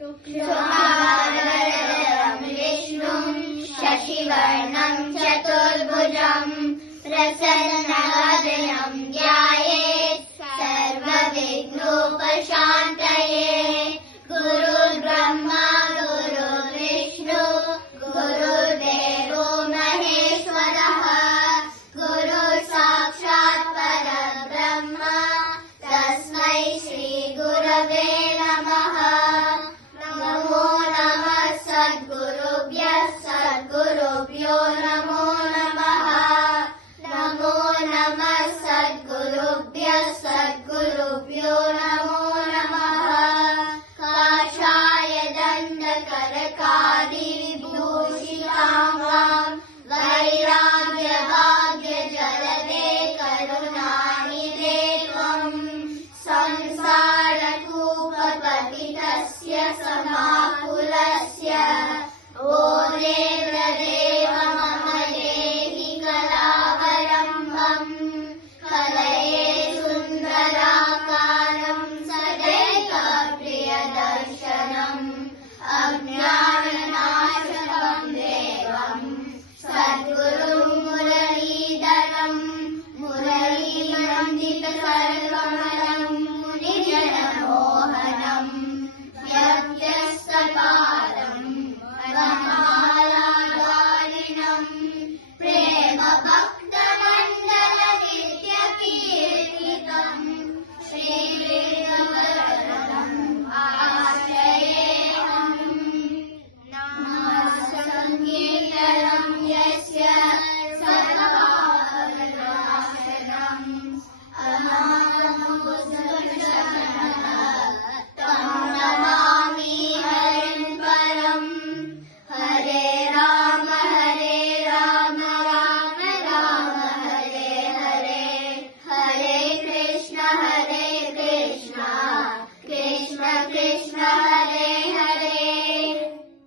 शुक्लाम्बरधरं विष्णुं शशिवर्णं चतुर्भुजं प्रसन्नवदनं ध्यायेत् सर्वविघ्नोपशान्तये। गुरुर्ब्रह्मा गुरुर्विष्णु गुरुर्देवो महेश्वरः गुरुर्साक्षात् परब्रह्म तस्मै श्रीगुरवे नमः। नमो नमः सद्गुरुभ्यो नमो नमः। नमो नमः सद्गुरुभ्यो नमो नमः। काषाय दण्डकरकादिविभूषितां वैराग्यभाग्यजलदे करुणानिधे त्वं संसारकूपपतितस्य समा